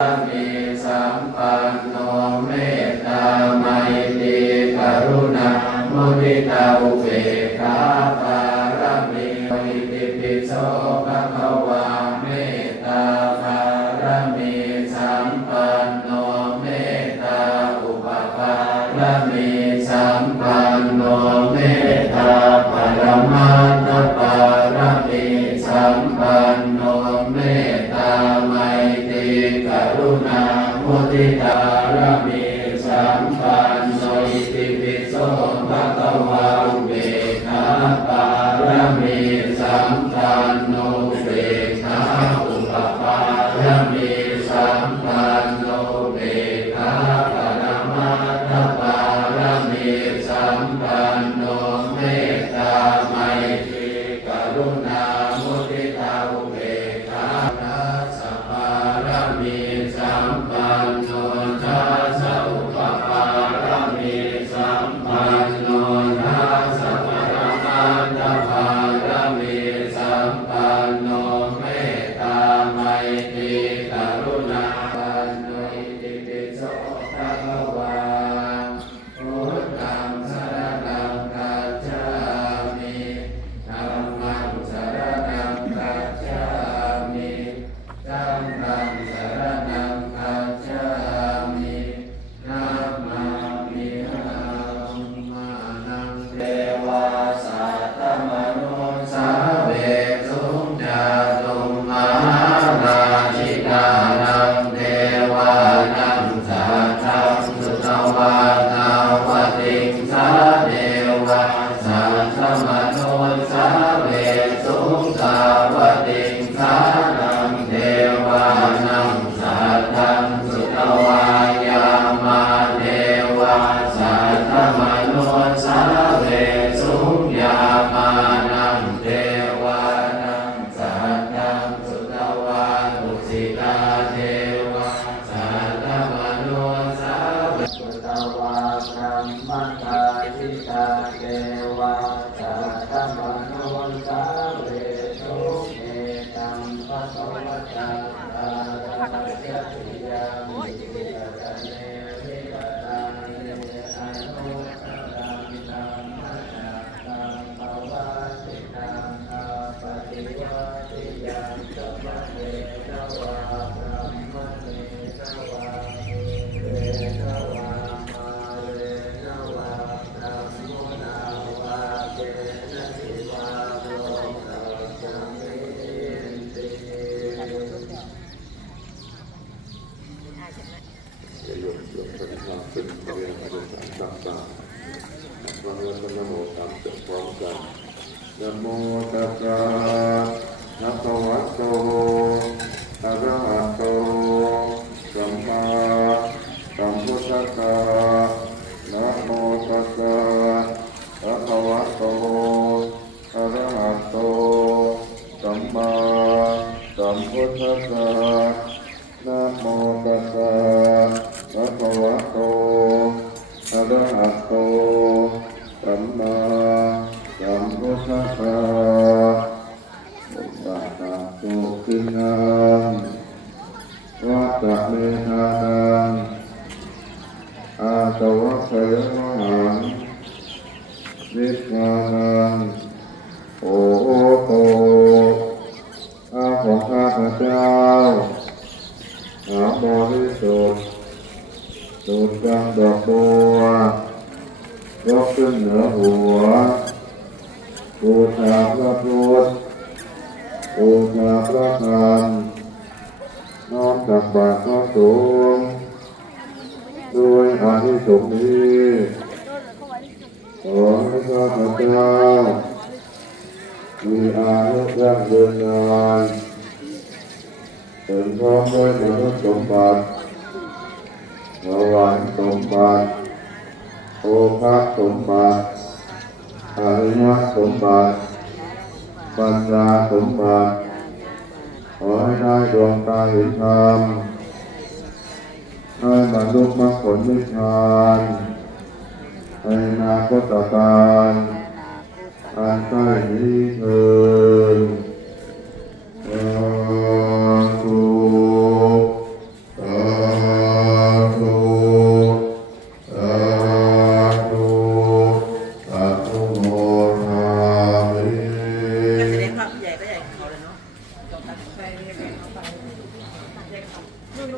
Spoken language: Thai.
มิสัมปันโนเมตตาไมตรีกรุณามุทิตาอุเบกขาปาระมิอิติปิโสภะคะวะเมตตาภารมิสัมปันโนเมตตาอุปปารมิสัมปันโนเมตตาปรมัตถปารมิสัมปันโนเมตตาไมตรีกรุณามุทิตาระมิสัมปันโนอิติปิโสภะคะวะอุเบกขาปาระมิสัมปันโนอุเบกขาอุปปารมิสัมปันโนอุเบกขาปรมัตถปารมิสัมปันโนเมตตาไมตรีกรุณามุทิตาอุเบกขาทัสสะปารมิสัมปันโนทัสสะอุปปารมิสัมปันโนทัสสะปรมัตถปารมิสัมปันโนเมตตาไมตรีกรุณาปันโนอิติปิโสภะคะวะพุทธังสรณังคัจฉามิธัมมังสรณังคัจฉามิสังฆังสรณังคัจฉามินะมามิหังมานังเทวาสัตตมนุสาเวสุญญาตุมหาราชิกานังเทวานังสัทธังสุตวานาวติงสาเทวาสัตตมนุสาเวสุญญาวติงสานังเทวานังสัทธังสุตวายามาเทวาสัตตมนุสาเวสุญญามานังเทวานังสัทธังสุตวานุสิตาเทวาสัตตมนุสาเวสุตวานัมมตาทิตาเทวาสัตตมนุสาเวสุเอตัมปะคะวะตาอาราชติยามิปิตะเนมิตะตังเนอนุตตังธัมมะจักตังภวะติตังอาปฏิวัติยังสัพพะเทนวาพระมะเนนวาเวนวามาเวนวาพระมุนาวาเกนะทิวาโลกัสสมินติโยมปฏิบัติเป็นเรียนภาษาต่างๆฟังแล้วก็นะโมตามจบพร้อมกันนะโมตัสสะภะคะวะโตอะระหะโตสัมมาสัมพุทธัสสะนะโมตัสสะภะคะวะโตอะระหะโตสัมมาสัมพุทธัสสะนะโมตัสสะภะคะวะโตอะระหะโตสัมมาสัมพุทธัสสะอุปาทาตุขินังวัฏฏะเมธานังอาสวะเสวะหังนิพพานังโอโตอาของข้าพเจ้าหาบริสุทธิ์สุดดังดอกบัวยกขึ้นเหนือหัวบูชาพระพุทธบูชาพระธรรมน้อมตักบาตรพระสงฆ์ด้วยอานิสงส์นี้ขอให้ข้าพเจ้ามีอายุยั่งยืนนานเป็นพร้อมด้วยมนุษย์สมบัติสวรรค์สมบัติโอภาสสมบัติอริยสมบัติปัญญาสมบัติขอให้ได้ดวงตาเห็นธรรมให้บรรลุมรรคผลนิพพานในอนาคตการอันใกล้นี้เถิดสาธุสา จบตัดสินใจเรียกเขาไปเรียกเขา